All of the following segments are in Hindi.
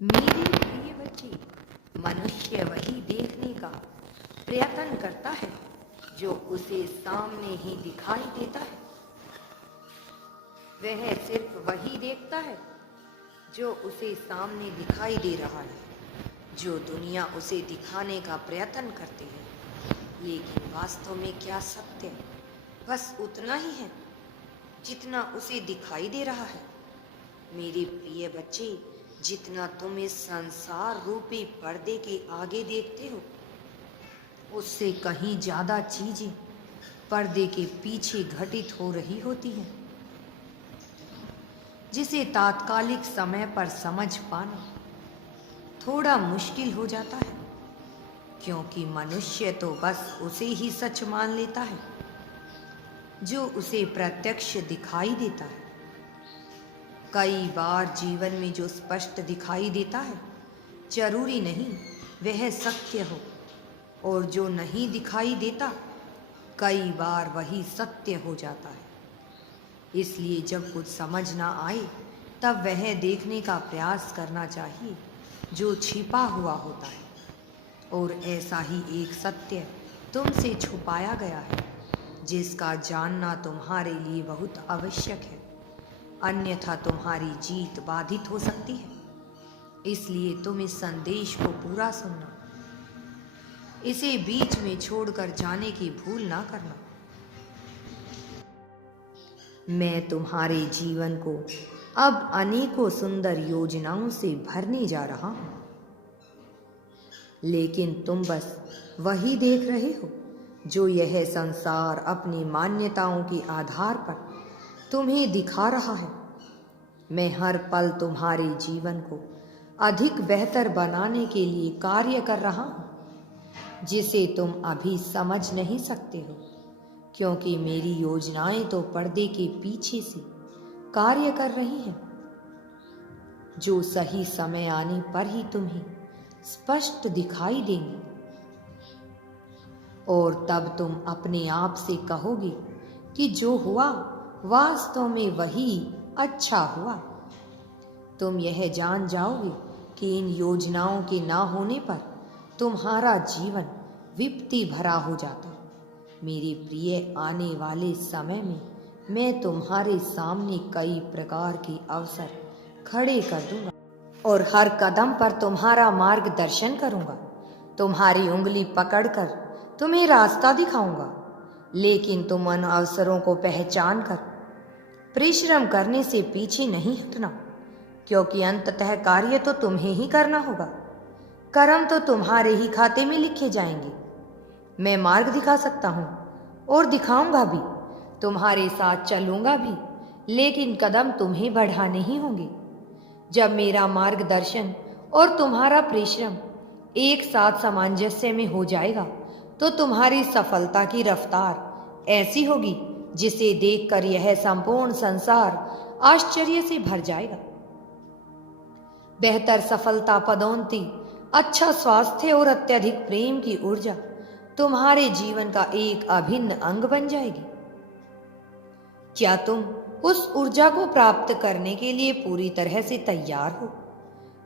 मेरे प्रिय बच्चे, मनुष्य वही देखने का प्रयत्न करता है जो उसे सामने ही दिखाई देता है। वह सिर्फ वही देखता है जो उसे सामने दिखाई दे रहा है, जो दुनिया उसे दिखाने का प्रयत्न करती है। लेकिन वास्तव में क्या सत्य बस उतना ही है जितना उसे दिखाई दे रहा है। मेरे प्रिय बच्चे, जितना तुम इस संसार रूपी पर्दे के आगे देखते हो, उससे कहीं ज्यादा चीजें पर्दे के पीछे घटित हो रही होती हैं, जिसे तात्कालिक समय पर समझ पाना थोड़ा मुश्किल हो जाता है, क्योंकि मनुष्य तो बस उसे ही सच मान लेता है जो उसे प्रत्यक्ष दिखाई देता है। कई बार जीवन में जो स्पष्ट दिखाई देता है, जरूरी नहीं वह सत्य हो, और जो नहीं दिखाई देता, कई बार वही सत्य हो जाता है। इसलिए जब कुछ समझ ना आए, तब वह देखने का प्रयास करना चाहिए जो छिपा हुआ होता है, और ऐसा ही एक सत्य तुमसे छुपाया गया है, जिसका जानना तुम्हारे लिए बहुत आवश्यक है, अन्यथा तुम्हारी जीत बाधित हो सकती है। इसलिए तुम इस संदेश को पूरा सुनना, इसे बीच में छोड़कर जाने की भूल ना करना। मैं तुम्हारे जीवन को अब अनेकों सुंदर योजनाओं से भरने जा रहा हूं, लेकिन तुम बस वही देख रहे हो जो यह संसार अपनी मान्यताओं के आधार पर तुम्हें दिखा रहा है। मैं हर पल तुम्हारे जीवन को अधिक बेहतर बनाने के लिए कार्य कर रहा हूं, जिसे तुम अभी समझ नहीं सकते हो, क्योंकि मेरी योजनाएं तो पर्दे के पीछे से कार्य कर रही हैं, जो सही समय आने पर ही तुम्हें स्पष्ट दिखाई देंगी। और तब तुम अपने आप से कहोगे कि जो हुआ वास्तव में वही अच्छा हुआ। तुम यह जान जाओगे कि इन योजनाओं के ना होने पर तुम्हारा जीवन विपत्ति भरा हो जाता। मेरे प्रिय, आने वाले समय में मैं तुम्हारे सामने कई प्रकार के अवसर खड़े कर दूंगा, और हर कदम पर तुम्हारा मार्गदर्शन करूंगा। तुम्हारी उंगली पकड़कर तुम्हें रास्ता दिखाऊंगा, लेकिन तुम उन अवसरों को पहचान कर परिश्रम करने से पीछे नहीं हटना, क्योंकि अंततः कार्य तो तुम्हें ही करना होगा। कर्म तो तुम्हारे ही खाते में लिखे जाएंगे। मैं मार्ग दिखा सकता हूँ और दिखाऊंगा भी, तुम्हारे साथ चलूंगा भी, लेकिन कदम तुम्हें बढ़ाने ही होंगे। जब मेरा मार्गदर्शन और तुम्हारा परिश्रम एक साथ सामंजस्य में हो जाएगा, तो तुम्हारी सफलता की रफ्तार ऐसी होगी जिसे देखकर यह संपूर्ण संसार आश्चर्य से भर जाएगा। बेहतर सफलता, पदोन्नति, अच्छा स्वास्थ्य और अत्यधिक प्रेम की ऊर्जा तुम्हारे जीवन का एक अभिन्न अंग बन जाएगी। क्या तुम उस ऊर्जा को प्राप्त करने के लिए पूरी तरह से तैयार हो?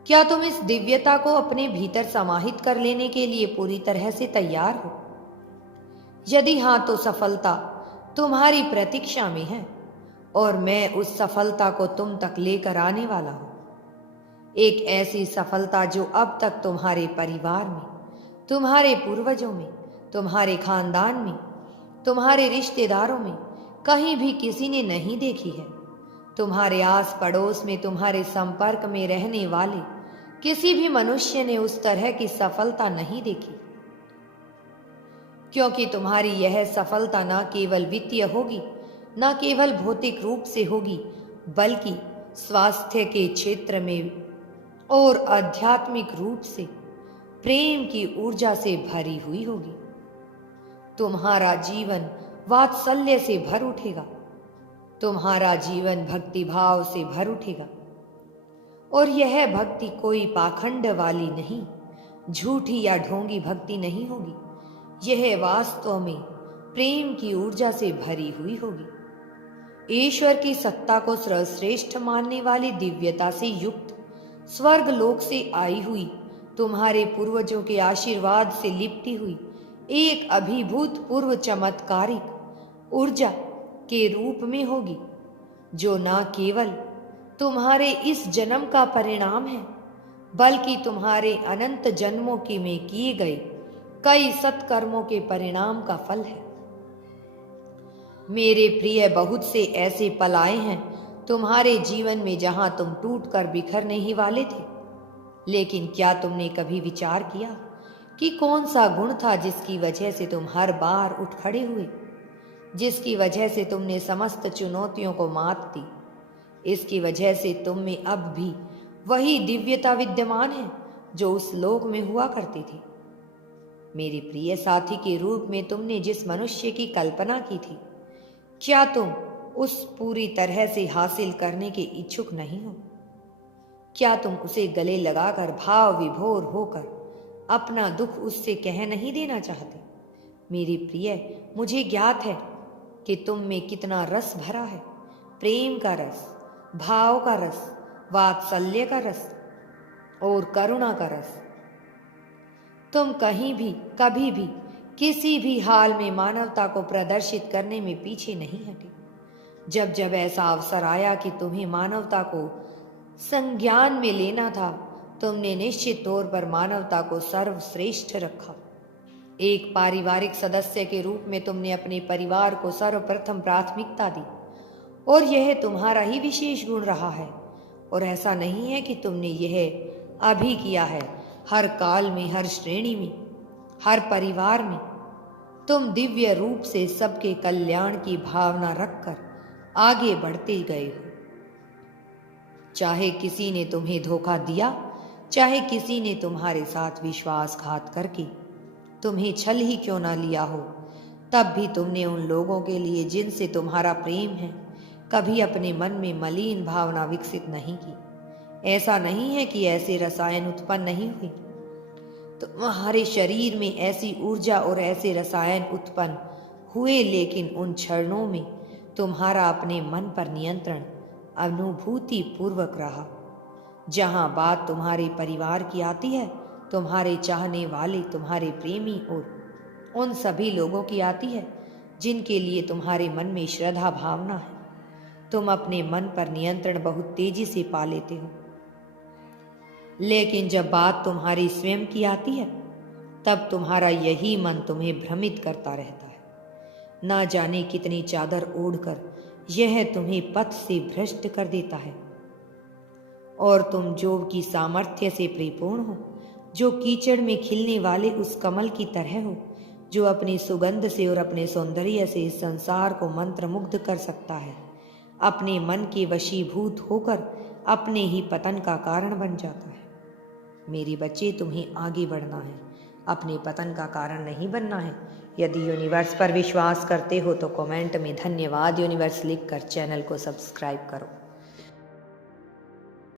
क्या तुम इस दिव्यता को अपने भीतर समाहित कर लेने के लिए पूरी तरह से तैयार हो? यदि हाँ, तो सफलता तुम्हारी प्रतीक्षा में है, और मैं उस सफलता को तुम तक लेकर आने वाला हूं। एक ऐसी सफलता जो अब तक तुम्हारे परिवार में, तुम्हारे पूर्वजों में, तुम्हारे खानदान में, तुम्हारे रिश्तेदारों में कहीं भी किसी ने नहीं देखी है। तुम्हारे आस पड़ोस में, तुम्हारे संपर्क में रहने वाले किसी भी मनुष्य ने उस तरह की सफलता नहीं देखी, क्योंकि तुम्हारी यह सफलता न केवल वित्तीय होगी, न केवल भौतिक रूप से होगी, बल्कि स्वास्थ्य के क्षेत्र में और आध्यात्मिक रूप से प्रेम की ऊर्जा से भरी हुई होगी। तुम्हारा जीवन वात्सल्य से भर उठेगा, तुम्हारा जीवन भक्ति भाव से भर उठेगा, और यह भक्ति कोई पाखंड वाली नहीं, झूठी या ढोंगी भक्ति नहीं होगी। यह वास्तव में प्रेम की ऊर्जा से भरी हुई होगी। ईश्वर की सत्ता को सर्वश्रेष्ठ मानने वाली दिव्यता से युक्त स्वर्ग लोक से आई हुई, तुम्हारे पूर्वजों के आशीर्वाद से लिपटी हुई एक अभिभूत पूर्व चमत्कारिक ऊर्जा के रूप में होगी, जो न केवल तुम्हारे इस जन्म का परिणाम है, बल्कि तुम्हारे अनंत जन्मों के में किए गए कई सत्कर्मों के परिणाम का फल है। मेरे प्रिय, बहुत से ऐसे पल आए हैं तुम्हारे जीवन में जहां तुम टूट कर बिखरने ही वाले थे, लेकिन क्या तुमने कभी विचार किया कि कौन सा गुण था जिसकी वजह से तुम हर बार उठ खड़े हुए, जिसकी वजह से तुमने समस्त चुनौतियों को मात दी? इसकी वजह से तुम में अब भी वही दिव्यता विद्यमान है जो उस लोक में हुआ करती थी। मेरे प्रिय साथी के रूप में तुमने जिस मनुष्य की कल्पना की थी, क्या तुम उस पूरी तरह से हासिल करने के इच्छुक नहीं हो? क्या तुम उसे गले लगाकर भाव विभोर होकर अपना दुख उससे कह नहीं देना चाहते? मेरी प्रिय, मुझे ज्ञात है कि तुम में कितना रस भरा है, प्रेम का रस, भाव का रस, वात्सल्य का रस और करुणा का रस। तुम कहीं भी, कभी भी, किसी भी हाल में मानवता को प्रदर्शित करने में पीछे नहीं हटे। जब जब ऐसा अवसर आया कि तुम्हें मानवता को संज्ञान में लेना था, तुमने निश्चित तौर पर मानवता को सर्वश्रेष्ठ रखा। एक पारिवारिक सदस्य के रूप में तुमने अपने परिवार को सर्वप्रथम प्राथमिकता दी, और यह तुम्हारा ही विशेष गुण रहा है। और ऐसा नहीं है कि तुमने यह अभी किया है, हर काल में, हर श्रेणी में, हर परिवार में तुम दिव्य रूप से सबके कल्याण की भावना रखकर आगे बढ़ते गए हो। चाहे किसी ने तुम्हें धोखा दिया, चाहे किसी ने तुम्हारे साथ विश्वासघात करके तुम्हें छल ही क्यों ना लिया हो, तब भी तुमने उन लोगों के लिए जिनसे तुम्हारा प्रेम है कभी अपने मन में मलिन भावना विकसित नहीं की। ऐसा नहीं है कि ऐसे रसायन उत्पन्न नहीं हुए, तुम्हारे शरीर में ऐसी ऊर्जा और ऐसे रसायन उत्पन्न हुए, लेकिन उन क्षणों में तुम्हारा अपने मन पर नियंत्रण अनुभूति पूर्वक रहा। जहां बात तुम्हारे परिवार की आती है, तुम्हारे चाहने वाले, तुम्हारे प्रेमी और उन सभी लोगों की आती है जिनके लिए तुम्हारे मन में श्रद्धा भावना है, तुम अपने मन पर नियंत्रण बहुत तेजी से पा लेते हो। लेकिन जब बात तुम्हारी स्वयं की आती है, तब तुम्हारा यही मन तुम्हें भ्रमित करता रहता है। ना जाने कितनी चादर ओढ़कर यह तुम्हें पथ से भ्रष्ट कर देता है, और तुम जो की सामर्थ्य से परिपूर्ण हो, जो कीचड़ में खिलने वाले उस कमल की तरह हो, जो अपनी सुगंध से और अपने सौंदर्य से इस संसार को मंत्रमुग्ध कर सकता है, अपने मन के वशीभूत होकर अपने ही पतन का कारण बन जाता है। मेरे बच्चे, तुम्हें आगे बढ़ना है, अपने पतन का कारण नहीं बनना है। यदि यूनिवर्स पर विश्वास करते हो तो कमेंट में धन्यवाद यूनिवर्स लिखकर चैनल को सब्सक्राइब करो।